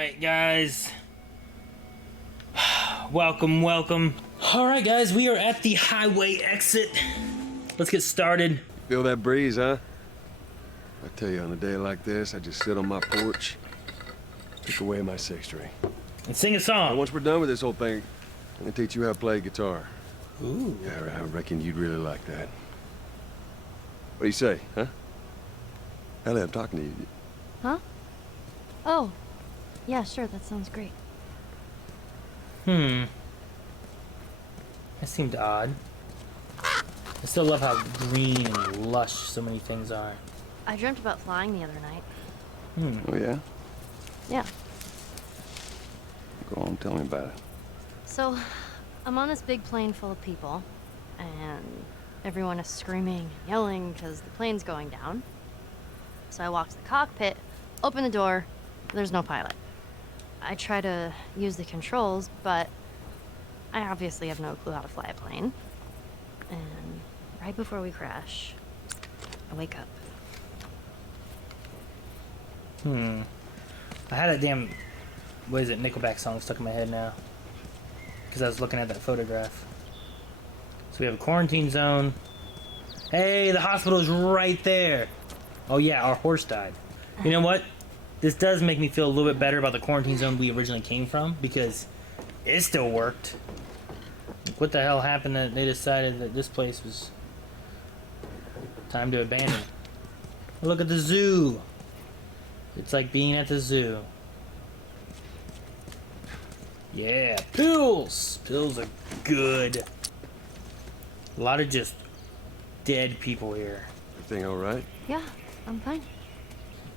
Alright, guys. Welcome. Alright, guys, we are at the highway exit. Let's get started. Feel that breeze, huh? I tell you, on a day like this, I just sit on my porch, pick away my six string. And sing a song. And once we're done with this whole thing, I'm gonna teach you how to play guitar. Ooh. Yeah, I reckon you'd really like that. What do you say, huh? Ellie, I'm talking to you. Huh? Oh. Yeah, sure, that sounds great. That seemed odd. I still love how green and lush so many things are. I dreamt about flying the other night. Oh, yeah? Yeah. Go on, tell me about it. So, I'm on this big plane full of people, and everyone is screaming and yelling because the plane's going down. So I walk to the cockpit, open the door, there's no pilot. I try to use the controls, but I obviously have no clue how to fly a plane. And right before we crash, I wake up. I had that damn, what is it, Nickelback song stuck in my head now. Because I was looking at that photograph. So we have a quarantine zone. Hey, the hospital is right there. Oh yeah, our horse died. You know what? This does make me feel a little bit better about the quarantine zone we originally came from, because it still worked. Like, what the hell happened that they decided that this place was time to abandon? Look at the zoo. It's like being at the zoo. Yeah, pills. Pills are good. A lot of just dead people here. Everything all right? Yeah, I'm fine.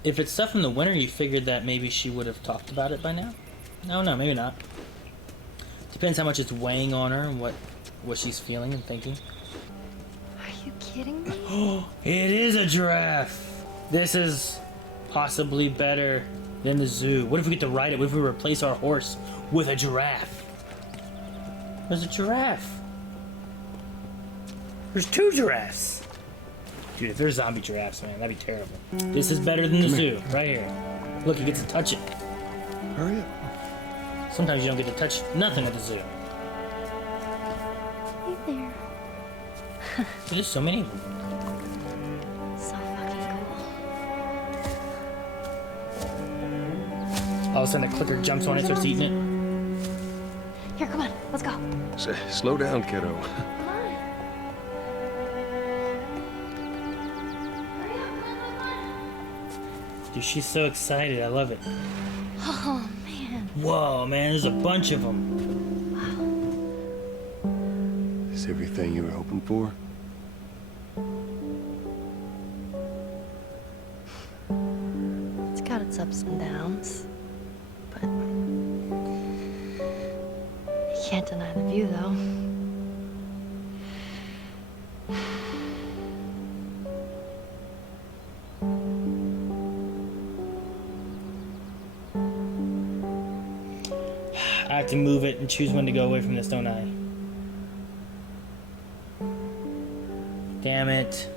If it's stuff from the winter, you figured that maybe she would have talked about it by now? No, maybe not. Depends how much it's weighing on her and what she's feeling and thinking. Are you kidding me? Oh, it is a giraffe! This is possibly better than the zoo. What if we get to ride it? What if we replace our horse with a giraffe? There's a giraffe. There's two giraffes. Dude, if there's zombie giraffes, man, that'd be terrible. This is better than the zoo, right here. Look, he gets to touch it. Hurry up. Sometimes you don't get to touch nothing at the zoo. Hey there. There's so many of them. So fucking cool. All of a sudden, the clicker jumps on it, starts eating it. Here, come on, let's go. Slow down, kiddo. Dude, she's so excited. I love it. Oh, man. Whoa, man, there's a bunch of them. Is everything you were hoping for? It's got its ups and downs, but you can't deny the view, though. I have to move it and choose when to go away from this, don't I? Damn it.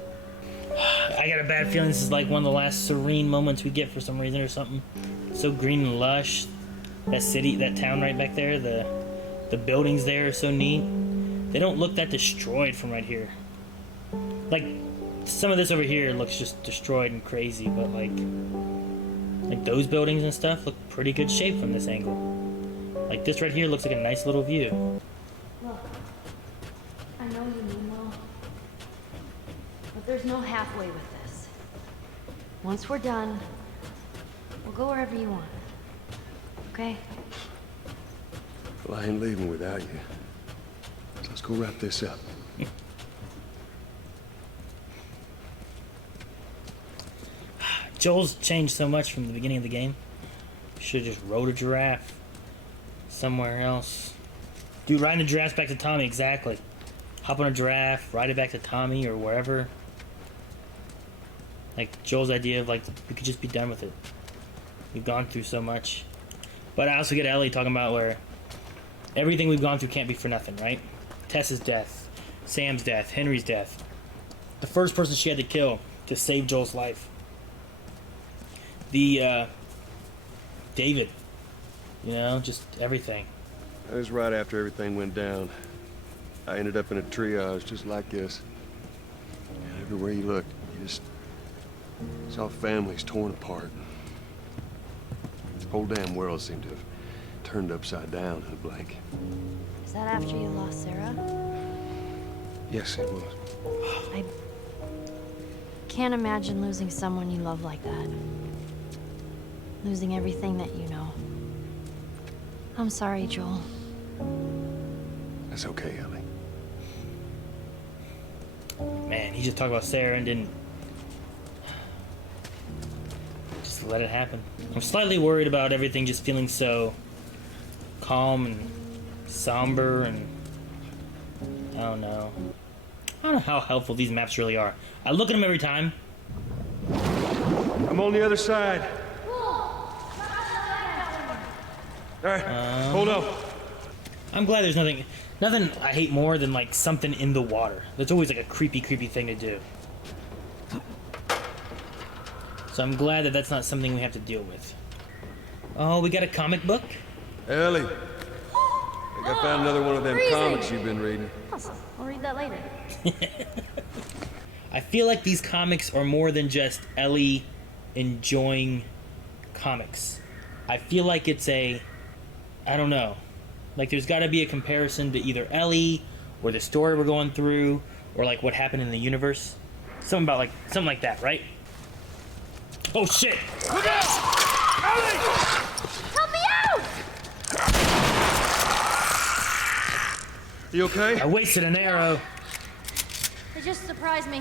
I got a bad feeling this is like one of the last serene moments we get for some reason or something. So green and lush. That city, that town right back there, the buildings there are so neat. They don't look that destroyed from right here. Like, some of this over here looks just destroyed and crazy, but like those buildings and stuff look pretty good shape from this angle. Like this right here looks like a nice little view. Look, I know you mean well, but there's no halfway with this. Once we're done, we'll go wherever you want. Okay? Well, I ain't leaving without you. So let's go wrap this up. Joel's changed so much from the beginning of the game. Should have just rode a giraffe somewhere else. Dude, riding a giraffe back to Tommy, exactly. Hop on a giraffe, ride it back to Tommy or wherever. Like Joel's idea of like, we could just be done with it. We've gone through so much. But I also get Ellie talking about where everything we've gone through can't be for nothing, right? Tess's death, Sam's death, Henry's death. The first person she had to kill to save Joel's life. David You know, just everything. That was right after everything went down. I ended up in a triage just like this. And everywhere you looked, you just saw families torn apart. The whole damn world seemed to have turned upside down in a blink. Is that after you lost Sarah? Yes, it was. I can't imagine losing someone you love like that. Losing everything that you know. I'm sorry, Joel. That's okay, Ellie. Man, he just talked about Sarah and didn't just let it happen. I'm slightly worried about everything just feeling so calm and somber, and I don't know how helpful these maps really are. I look at them every time. I'm on the other side. All right, hold up. I'm glad there's nothing I hate more than like something in the water. That's always like a creepy thing to do. So I'm glad that that's not something we have to deal with. Oh, we got a comic book? Ellie, I think I found another one of them comics you've been reading. Awesome. I'll read that later. I feel like these comics are more than just Ellie enjoying comics. I feel like it's I don't know. Like there's got to be a comparison to either Ellie or the story we're going through or like what happened in the universe. Something like that, right? Oh shit! Look out! Ellie! Help me out! You okay? I wasted an arrow. They just surprised me.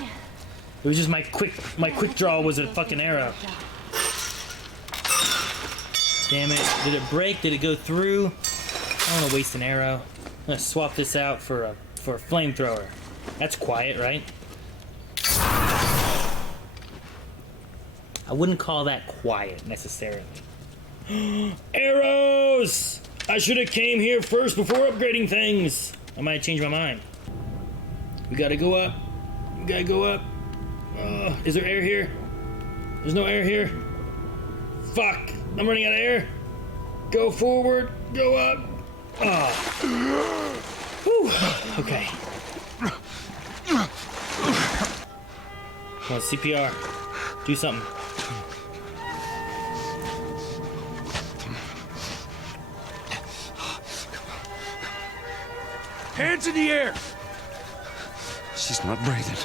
It was just my quick draw was a fucking arrow. Damn it. Did it break? Did it go through? I don't want to waste an arrow. I'm gonna swap this out for a flamethrower. That's quiet, right? I wouldn't call that quiet necessarily. Arrows! I should have came here first before upgrading things. I might change my mind. We gotta go up. We gotta go up. Is there air here? There's no air here. Fuck! I'm running out of air. Go forward. Go up. Whew. Okay. Come on, CPR. Do something. Hands in the air! She's not breathing.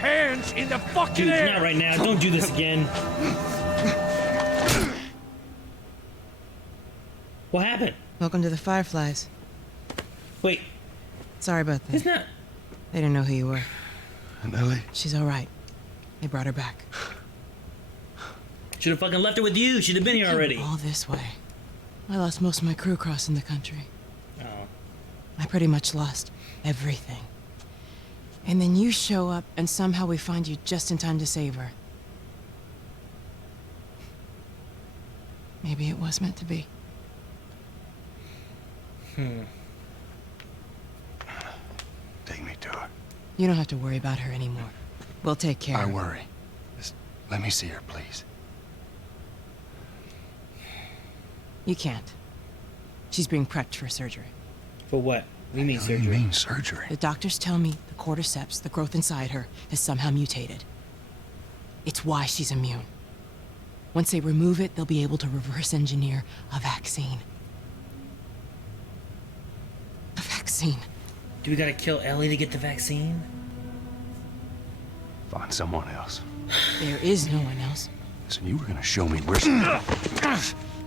Hands in the fucking Dude, air! not right now. Don't do this again. What happened? Welcome to the Fireflies. Wait, Sorry about that. it's not. They didn't know who you were. And Ellie? She's all right. They brought her back. Should have fucking left her with you. She'd have been here already. All this way. I lost most of my crew crossing the country. Oh. I pretty much lost everything. And then you show up, and somehow we find you just in time to save her. Maybe it was meant to be. Take me to her. You don't have to worry about her anymore. We'll take care I of her. worry. Just let me see her, please. You can't. She's being prepped for surgery. For what? What do you mean What do you surgery? mean surgery? The doctors tell me the cordyceps, the growth inside her, has somehow mutated. It's why she's immune. Once they remove it, they'll be able to reverse engineer a vaccine. A vaccine. Do we gotta kill Ellie to get the vaccine? Find someone else. There is no one else. Listen, you were gonna show me where.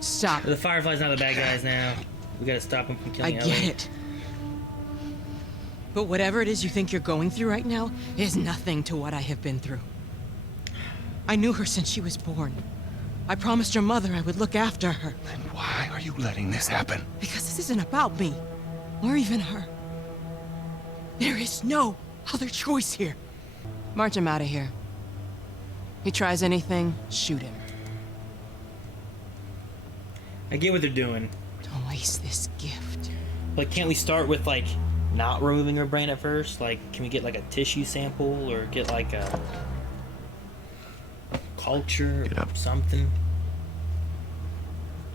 Stop. The Firefly's not the bad guys now. We gotta stop them from I killing Ellie. get it. But whatever it is you think you're going through right now is nothing to what I have been through. I knew her since she was born. I promised your mother I would look after her. Then why are you letting this happen? Because this isn't about me, or even her. There is no other choice here. March him out of here. He tries anything, shoot him. I get what they're doing. Don't waste this gift. But can't we start with, like, not removing her brain at first? Like, can we get, like, a tissue sample or get, like, a culture Get or up. something?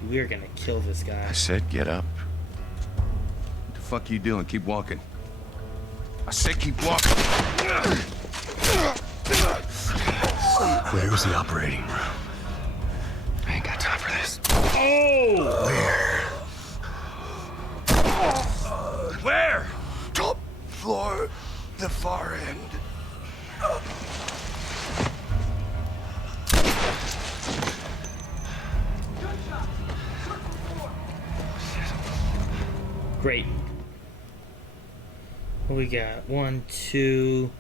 we're gonna kill this guy. I said get up. What the fuck you doing? Keep walking. I said keep walking. Where's the operating room? I ain't got time for this. Oh! Where? Top floor, the far end. Great. What we got? 1, 2.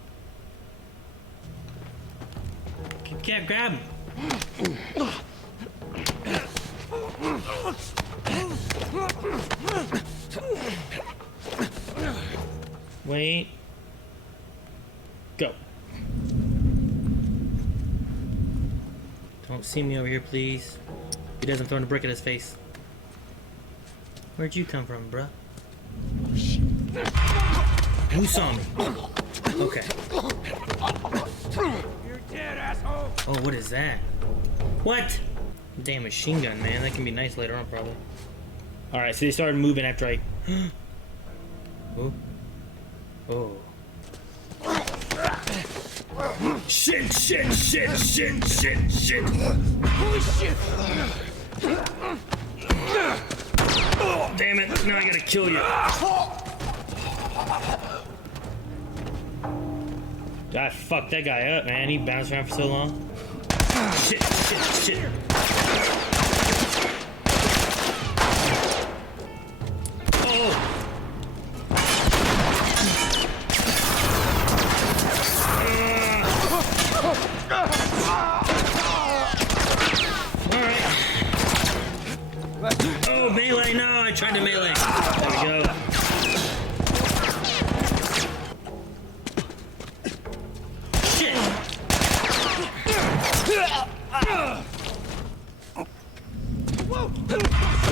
Grab him. Wait. Go. Don't see me over here, please. He doesn't throw a brick at his face. Where'd you come from, bruh? Who saw me? Okay. You're dead, asshole! Oh, what is that? What? Damn machine gun, man. That can be nice later on, probably. Alright, so they started moving after I... Oh. Oh. Shit, shit, shit, shit, shit, shit. Holy shit! Oh, damn it. Now I gotta kill you. I fucked that guy up, man. He bounced around for so long. Shit, shit, shit. Oh! Alright. Oh, melee, no, I tried to melee. There we go. Shit!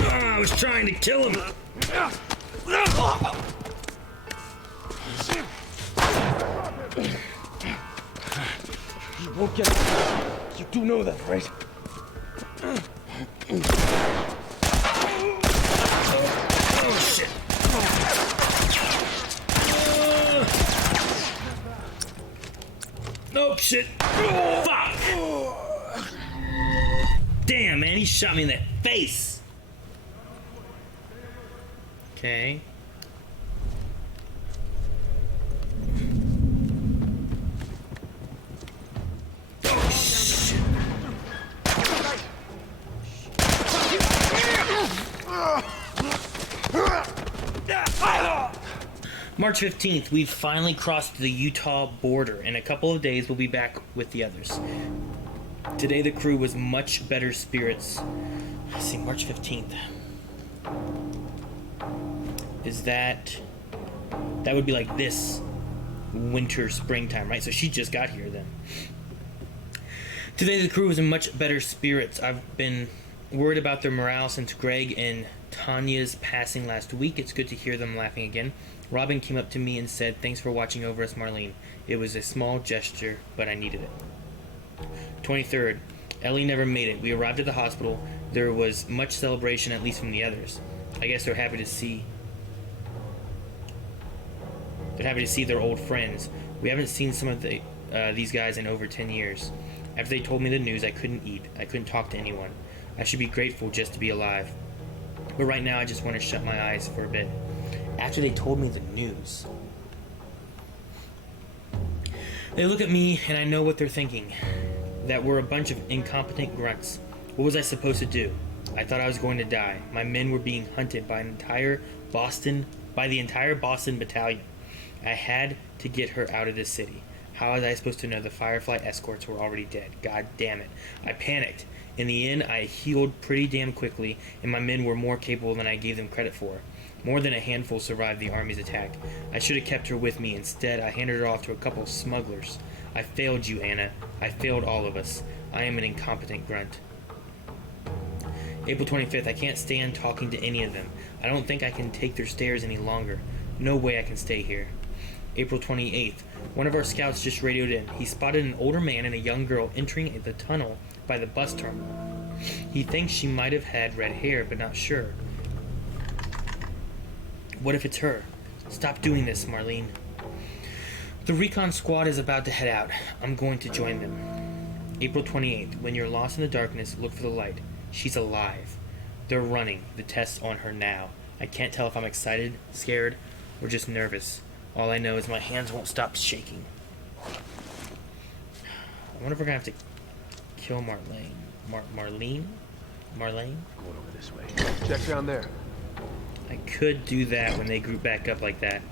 I was trying to kill him. You won't get it. You do know that, right? Oh, shit. Nope, shit. Fuck. Damn, man, he shot me in the face. Okay. Oh, shit. March 15th, we've finally crossed the Utah border. In a couple of days, we'll be back with the others. Today, the crew was much better spirits. Let's see, March 15th. Is that would be like this winter, springtime, right? So she just got here then. Today, the crew was in much better spirits. I've been worried about their morale since Greg and Tanya's passing last week. It's good to hear them laughing again. Robin came up to me and said, "Thanks for watching over us, Marlene. It was a small gesture, but I needed it." 23rd, Ellie never made it. We arrived at the hospital. There was much celebration, at least from the others. I guess they're happy to see their old friends. We haven't seen some of these guys in over 10 years. After they told me the news, I couldn't eat. I couldn't talk to anyone. I should be grateful just to be alive. But right now, I just want to shut my eyes for a bit. After they told me the news, they look at me and I know what they're thinking. That we're a bunch of incompetent grunts. What was I supposed to do? I thought I was going to die. My men were being hunted by the entire Boston battalion. I had to get her out of this city. How was I supposed to know the Firefly escorts were already dead? God damn it. I panicked. In the end, I healed pretty damn quickly, and my men were more capable than I gave them credit for. More than a handful survived the army's attack. I should have kept her with me. Instead, I handed her off to a couple of smugglers. I failed you, Anna. I failed all of us. I am an incompetent grunt. April 25th, I can't stand talking to any of them. I don't think I can take their stares any longer. No way I can stay here. April 28th, one of our scouts just radioed in. He spotted an older man and a young girl entering the tunnel by the bus terminal. He thinks she might have had red hair, but not sure. What if it's her? Stop doing this, Marlene. The recon squad is about to head out. I'm going to join them. April 28th. When you're lost in the darkness, look for the light. She's alive. They're running the tests on her now. I can't tell if I'm excited, scared, or just nervous. All I know is my hands won't stop shaking. I wonder if we're gonna have to kill Marlene. Marlene? Going over this way. Check down there. I could do that when they group back up like that.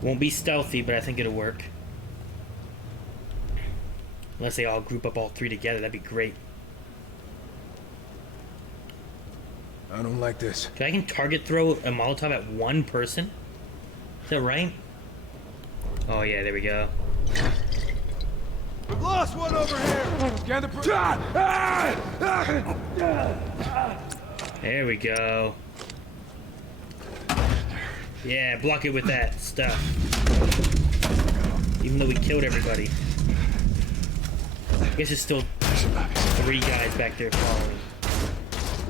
Won't be stealthy, but I think it'll work. Unless they all group up all three together, that'd be great. I don't like this. Okay, I can target throw a Molotov at one person? Is that right? Oh yeah, there we go. We've lost one over here! Scan the There we go. Yeah, block it with that stuff. Even though we killed everybody. I guess there's still 3 guys back there following.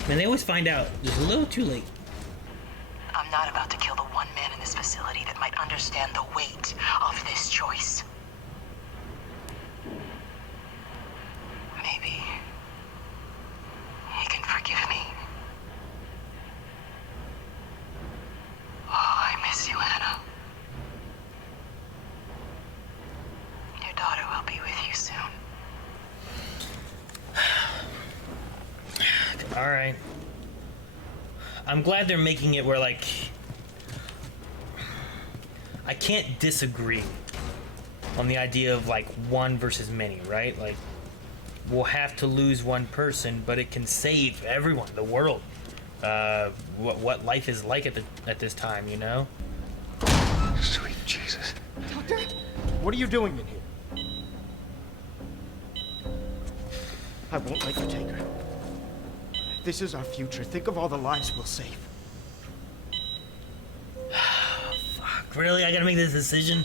Man, they always find out just a little too late. I'm not about to kill the one man in this facility that might understand the weight of this choice. Maybe he can forgive me. Oh, I miss you, Anna. Your daughter will be with you soon. Alright. I'm glad they're making it where, like, I can't disagree on the idea of, like, one versus many, right? Like, we'll have to lose one person, but it can save everyone, the world. What life is like at this time, you know? Sweet Jesus. Doctor? What are you doing in here? I won't let you take her. This is our future. Think of all the lives we'll save. Fuck, really? I gotta make this decision?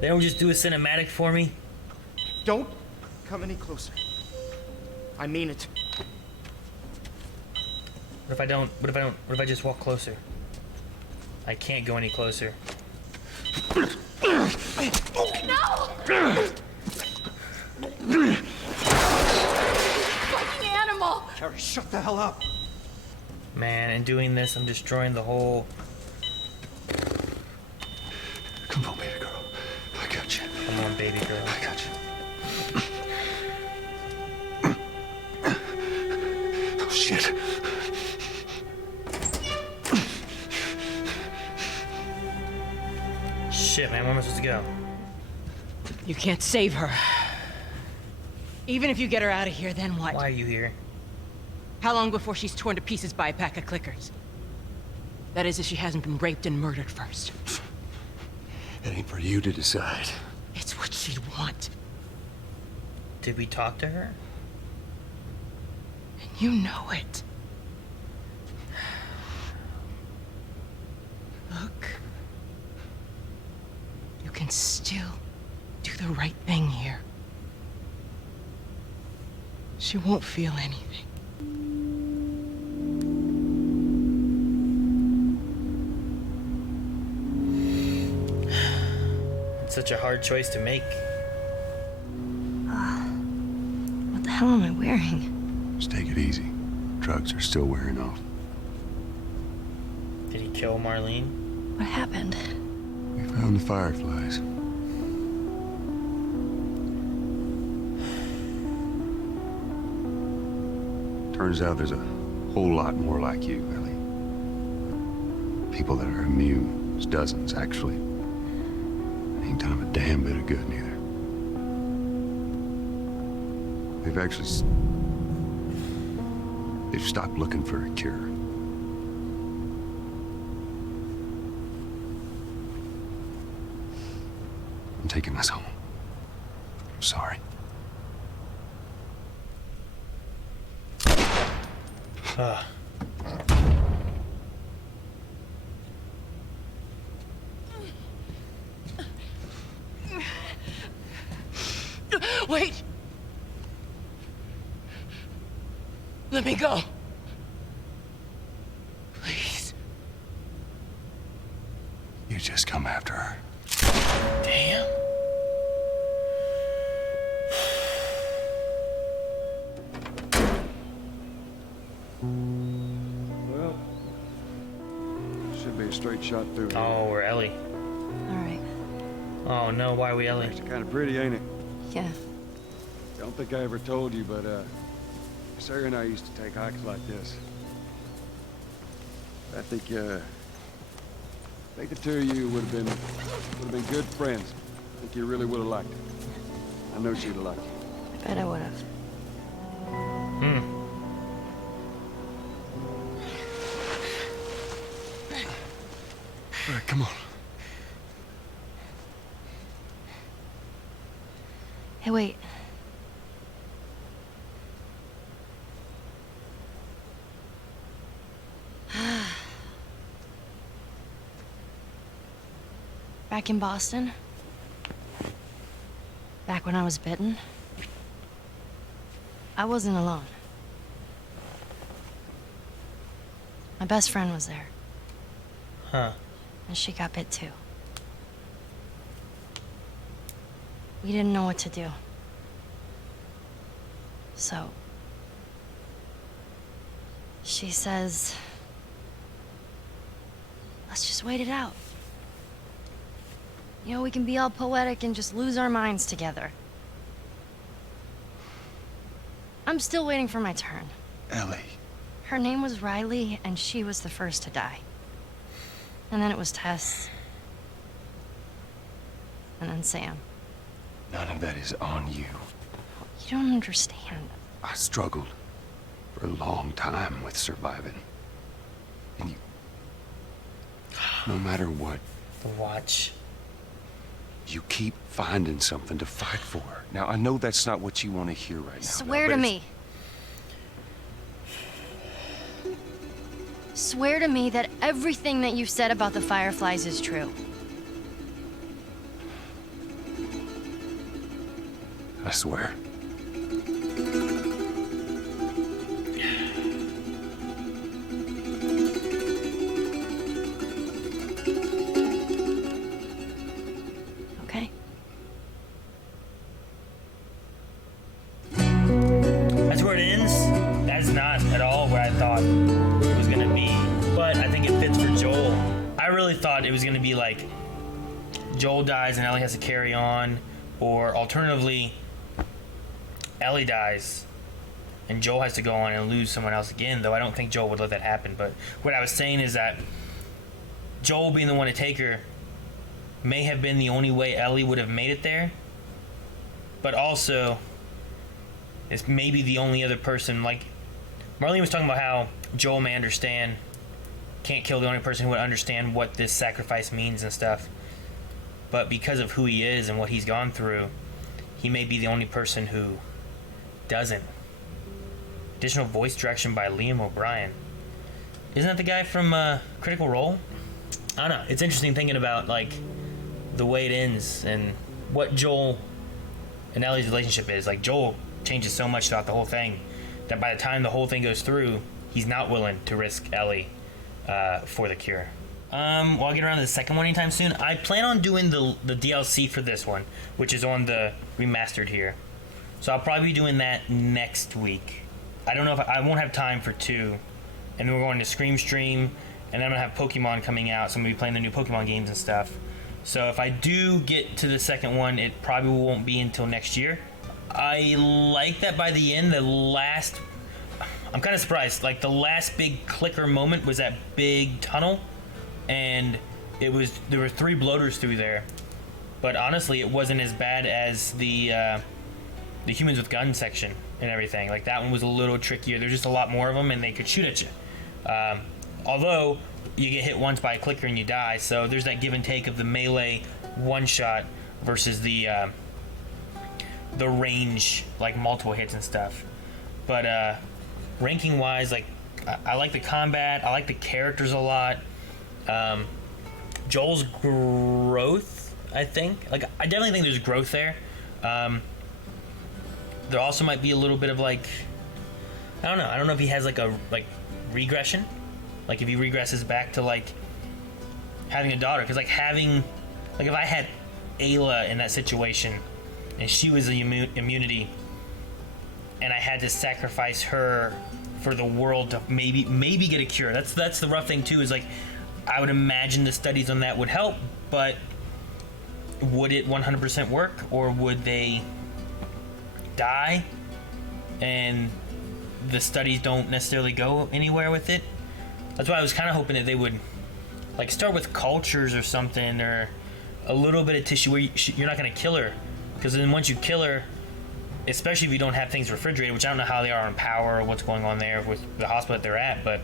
They don't just do a cinematic for me? Don't come any closer. I mean it. What if I don't? What if I just walk closer? I can't go any closer. Fucking animal! Carrie, shut the hell up. Man, in doing this, I'm destroying the whole... Come on, baby girl. I got you. Come on, baby girl. I got you. Oh, shit. Shit, man, where am I supposed to go? You can't save her. Even if you get her out of here, then what? Why are you here? How long before she's torn to pieces by a pack of clickers? That is, if she hasn't been raped and murdered first. It ain't for you to decide. It's what she'd want. Did we talk to her? And you know it. Look. You can still do the right thing here. She won't feel anything. It's such a hard choice to make. What the hell am I wearing? Just take it easy. Drugs are still wearing off. Did he kill Marlene? What happened? We found the fireflies. Turns out there's a whole lot more like you, Ellie. People that are immune. There's dozens, actually. Ain't done 'em a damn bit of good, neither. They've actually... They've stopped looking for a cure. I'm taking this home. I'm sorry. Wait! Let me go. Please. You just come after her. Damn. Well, should be a straight shot through here. Oh, we're Ellie. All right. Oh no, why are we Ellie? It's kind of pretty, ain't it? Yeah. Don't think I ever told you, but Sarah and I used to take hikes like this. I think the two of you would have been good friends. I think you really would have liked it. I know she'd have liked it. I bet I would have. Hmm. All right, come on. Hey, wait. Back in Boston, back when I was bitten, I wasn't alone. My best friend was there, Huh. and she got bit too. We didn't know what to do. So, she says, let's just wait it out. You know, we can be all poetic and just lose our minds together. I'm still waiting for my turn. Ellie. Her name was Riley, and she was the first to die. And then it was Tess. And then Sam. None of that is on you. You don't understand. I struggled for a long time with surviving. And you... No matter what, The watch. you keep finding something to fight for. Now, I know that's not what you want to hear right now. Swear but to it's- me. Swear to me that everything that you said about the Fireflies is true. I swear. Okay? That's where it ends. That's not at all where I thought it was gonna be. But I think it fits for Joel. I really thought it was gonna be like Joel dies and Ellie has to carry on, or alternatively, Ellie dies and Joel has to go on and lose someone else again, though I don't think Joel would let that happen. But what I was saying is that Joel being the one to take her may have been the only way Ellie would have made it there, but also it's maybe the only other person. Like Marlene was talking about how Joel may understand, can't kill the only person who would understand what this sacrifice means and stuff, but because of who he is and what he's gone through, he may be the only person who doesn't. Additional voice direction by Liam O'Brien. Isn't that the guy from Critical Role? I don't know. It's interesting thinking about like the way it ends and what Joel and Ellie's relationship is. Like Joel changes so much throughout the whole thing that by the time the whole thing goes through, he's not willing to risk Ellie for the cure. Well, I'll get around to the second one anytime soon. I plan on doing the DLC for this one, which is on the remastered here. So I'll probably be doing that next week. I don't know if I won't have time for 2. And then we're going to Scream Stream, and then I'm going to have Pokemon coming out, so I'm going to be playing the new Pokemon games and stuff. So if I do get to the second one, it probably won't be until next year. I like that by the end, I'm kind of surprised. Like the last big clicker moment was that big tunnel, and there were 3 bloaters through there. But honestly, it wasn't as bad as the humans with guns section and everything. Like that one was a little trickier. There's just a lot more of them, and they could shoot at you. Although you get hit once by a clicker and you die, so there's that give and take of the melee one shot versus the range, like multiple hits and stuff. But ranking wise, like I like the combat, I like the characters a lot. Joel's growth, I think, like I definitely think there's growth there. There also might be a little bit of like I don't know. I don't know if he has like a regression, like if he regresses back to like having a daughter, because like if I had Ayla in that situation and she was the immunity and I had to sacrifice her for the world to maybe get a cure. That's the rough thing too, is like I would imagine the studies on that would help, but would it 100% work, or would they die and the studies don't necessarily go anywhere with it? That's why I was kind of hoping that they would like start with cultures or something, or a little bit of tissue where you're not going to kill her, because then once you kill her, especially if you don't have things refrigerated, which I don't know how they are on power or what's going on there with the hospital that they're at, but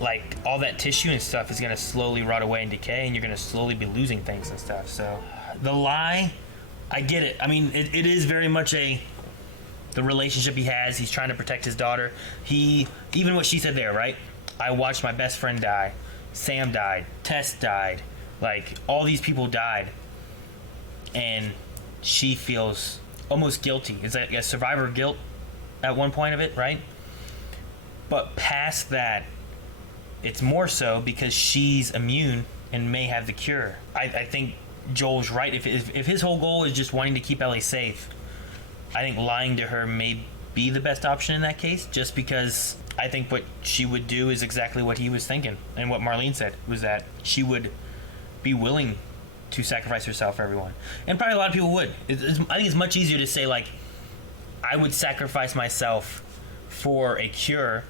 like all that tissue and stuff is going to slowly rot away and decay, and you're going to slowly be losing things and stuff. So the lie, I get it. I mean, it is very much the relationship he has. He's trying to protect his daughter. Even what she said there, right? I watched my best friend die. Sam died. Tess died. Like, all these people died. And she feels almost guilty. It's like a survivor guilt at one point of it, right? But past that, it's more so because she's immune and may have the cure. I think Joel's right. If his whole goal is just wanting to keep Ellie safe, I think lying to her may be the best option in that case, just because I think what she would do is exactly what he was thinking, and what Marlene said was that she would be willing to sacrifice herself for everyone. And probably a lot of people would. I think it's much easier to say, like, I would sacrifice myself for a cure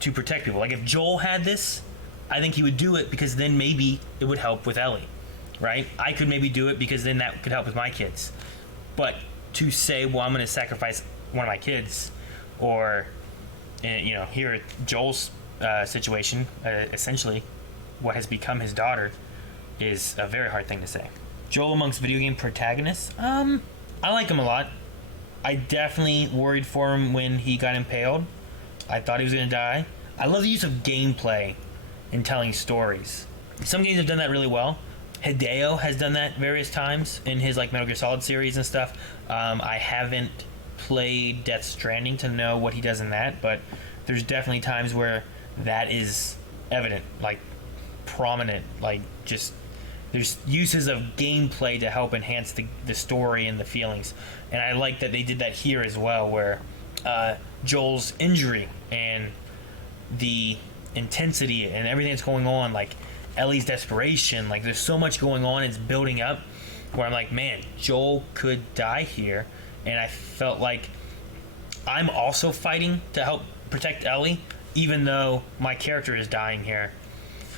to protect people. Like, if Joel had this, I think he would do it because then maybe it would help with Ellie, right? I could maybe do it because then that could help with my kids. But to say, well, I'm going to sacrifice one of my kids, or, here at Joel's situation, essentially what has become his daughter, is a very hard thing to say. Joel amongst video game protagonists, I like him a lot. I definitely worried for him when he got impaled. I thought he was going to die. I love the use of gameplay in telling stories. Some games have done that really well. Hideo has done that various times in his like Metal Gear Solid series and stuff. I haven't played Death Stranding to know what he does in that, but there's definitely times where that is evident, like prominent, like just there's uses of gameplay to help enhance the story and the feelings. And I like that they did that here as well, where Joel's injury and the intensity and everything that's going on, like Ellie's desperation, like there's so much going on, it's building up, where I'm like, man, Joel could die here. And I felt like I'm also fighting to help protect Ellie, even though my character is dying here.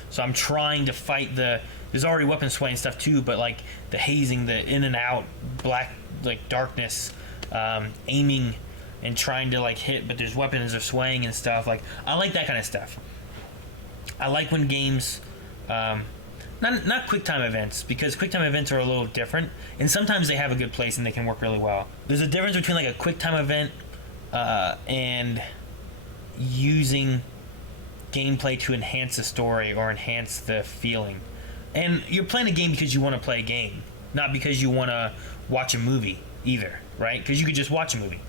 So I'm trying to fight there's already weapon sway and stuff too, but like the hazing, the in and out, black, like darkness, aiming and trying to like hit, but there's weapons are swaying and stuff. Like, I like that kind of stuff. I like when games, not QuickTime events, because QuickTime events are a little different, and sometimes they have a good place and they can work really well. There's a difference between like a QuickTime event and using gameplay to enhance the story or enhance the feeling. And you're playing a game because you want to play a game, not because you want to watch a movie either, right? Because you could just watch a movie.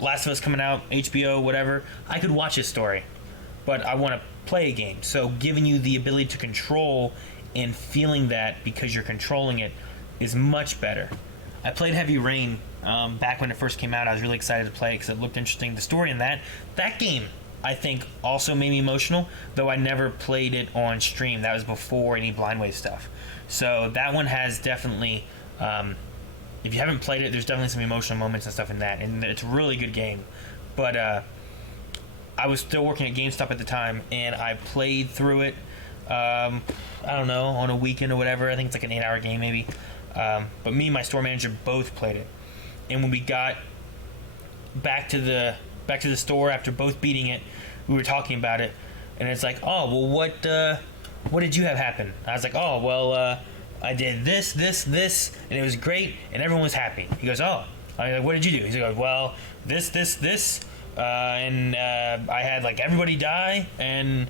Last of Us coming out, HBO, whatever, I could watch a story, but I want to play a game. So giving you the ability to control and feeling that because you're controlling it is much better. I played Heavy Rain back when it first came out. I was really excited to play it because it looked interesting. The story in that game, I think, also made me emotional, though I never played it on stream. That was before any Blind Wave stuff. So that one has definitely, if you haven't played it, there's definitely some emotional moments and stuff in that, and it's a really good game. But I was still working at GameStop at the time, and I played through it, I don't know, on a weekend or whatever. I think it's like an 8-hour game maybe. But me and my store manager both played it. And when we got back to the store after both beating it, we were talking about it, and it's like, oh, well, what did you have happen? I was like, oh, well, I did this, and it was great, and everyone was happy. He goes, oh. I was like, what did you do? He goes, well, this, and I had like everybody die, and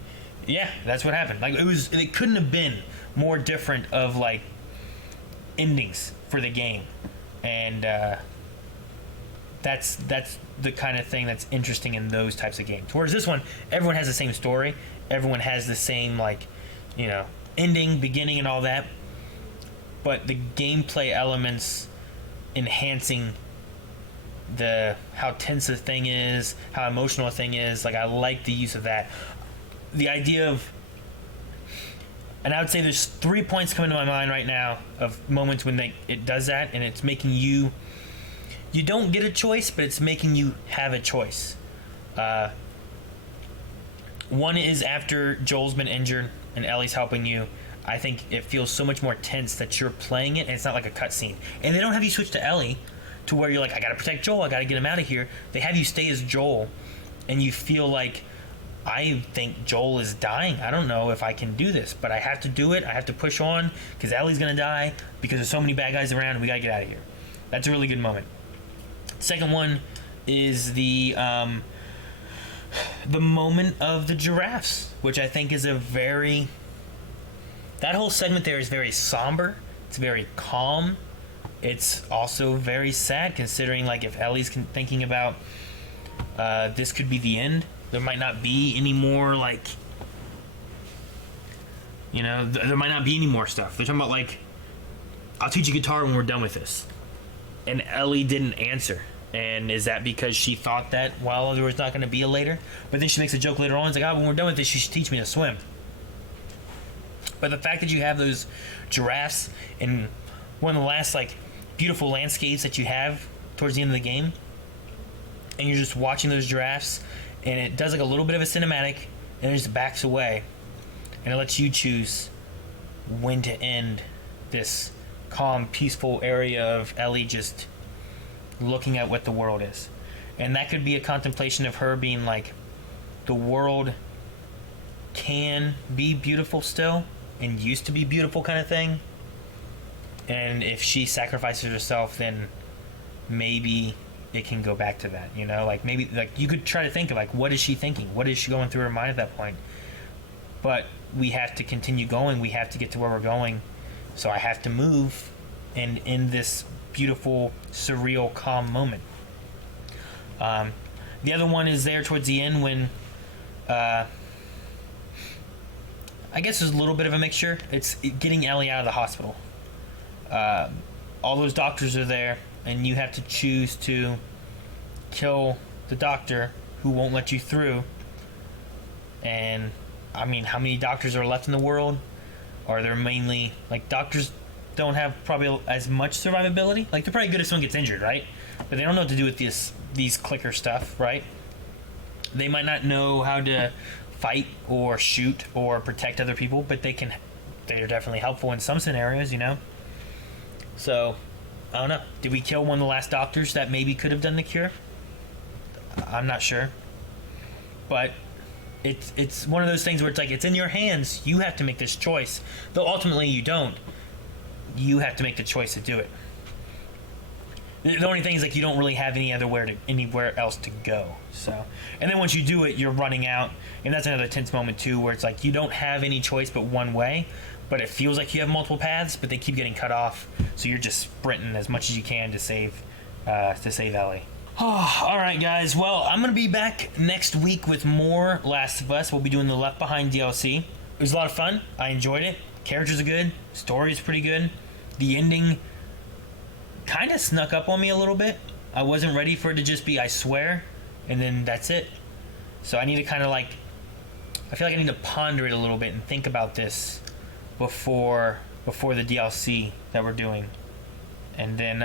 yeah, that's what happened. Like, it couldn't have been more different of like endings for the game, and that's the kind of thing that's interesting in those types of games. Whereas this one, everyone has the same story, everyone has the same, like, you know, ending, beginning, and all that. But the gameplay elements enhancing how tense a thing is, how emotional a thing is. Like, I like the use of that. The idea of, and I would say there's 3 points coming to my mind right now of moments when it does that, and it's making you don't get a choice, but it's making you have a choice. One is after Joel's been injured and Ellie's helping you. I think it feels so much more tense that you're playing it, and it's not like a cutscene. And they don't have you switch to Ellie to where you're like, I gotta protect Joel, I gotta get him out of here. They have you stay as Joel, and you feel like, I think Joel is dying. I don't know if I can do this, but I have to do it. I have to push on because Ellie's gonna die because there's so many bad guys around and we gotta get out of here. That's a really good moment. Second one is the moment of the giraffes, which I think is that whole segment there is very somber. It's very calm. It's also very sad considering, like, if Ellie's thinking about this could be the end. There might not be any more, like, you know, there might not be any more stuff. They're talking about, like, I'll teach you guitar when we're done with this. And Ellie didn't answer. And is that because she thought that, well, there was not going to be a later? But then she makes a joke later on. It's like, when we're done with this, you should teach me to swim. But the fact that you have those giraffes in one of the last, like, beautiful landscapes that you have towards the end of the game, and you're just watching those giraffes, and it does like a little bit of a cinematic, and it just backs away, and it lets you choose when to end this calm, peaceful area of Ellie just looking at what the world is. And that could be a contemplation of her being like, the world can be beautiful still, and used to be beautiful kind of thing. And if she sacrifices herself, then maybe it can go back to that, you know? Like, maybe, like, you could try to think of, like, what is she thinking? What is she going through her mind at that point? But we have to continue going. We have to get to where we're going. So I have to move and in this beautiful, surreal, calm moment. The other one is there towards the end when, I guess there's a little bit of a mixture. It's getting Ellie out of the hospital. All those doctors are there, and you have to choose to kill the doctor who won't let you through. And, I mean, how many doctors are left in the world? Are there mainly, like, doctors don't have probably as much survivability? Like, they're probably good if someone gets injured, right? But they don't know what to do with these clicker stuff, right? They might not know how to fight or shoot or protect other people, but they're definitely helpful in some scenarios, you know? So, I don't know. Did we kill one of the last doctors that maybe could have done the cure? I'm not sure. But it's one of those things where it's like, it's in your hands. You have to make this choice. Though ultimately you don't. You have to make the choice to do it. The only thing is, like, you don't really have anywhere else to go. So, and then once you do it, you're running out. And that's another tense moment too, where it's like, you don't have any choice but one way. But it feels like you have multiple paths, but they keep getting cut off. So you're just sprinting as much as you can to save Ellie. Oh, all right, guys. Well, I'm gonna be back next week with more Last of Us. We'll be doing the Left Behind DLC. It was a lot of fun. I enjoyed it. Characters are good. Story is pretty good. The ending kind of snuck up on me a little bit. I wasn't ready for it to just be, I swear, and then that's it. So I need to kind of, like, I feel like I need to ponder it a little bit and think about this before the DLC that we're doing. And then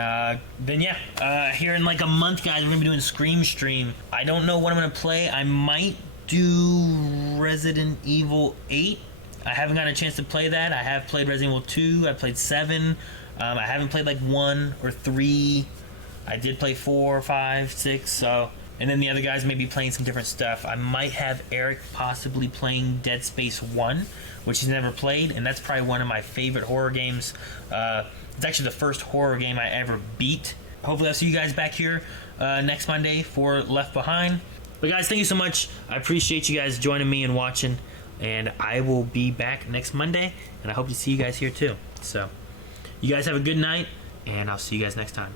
yeah, here in like a month, guys, we're gonna be doing Scream Stream. I don't know what I'm gonna play. I might do Resident Evil 8. I haven't gotten a chance to play that. I have played Resident Evil 2. I played 7. I haven't played like 1 or 3. I did play 4, 5, 6. So, and then the other guys may be playing some different stuff. I might have Eric possibly playing Dead Space 1, which he's never played, and that's probably one of my favorite horror games. It's actually the first horror game I ever beat. Hopefully I'll see you guys back here next Monday for Left Behind. But guys, thank you so much. I appreciate you guys joining me and watching. And I will be back next Monday. And I hope to see you guys here too. So, you guys have a good night. And I'll see you guys next time.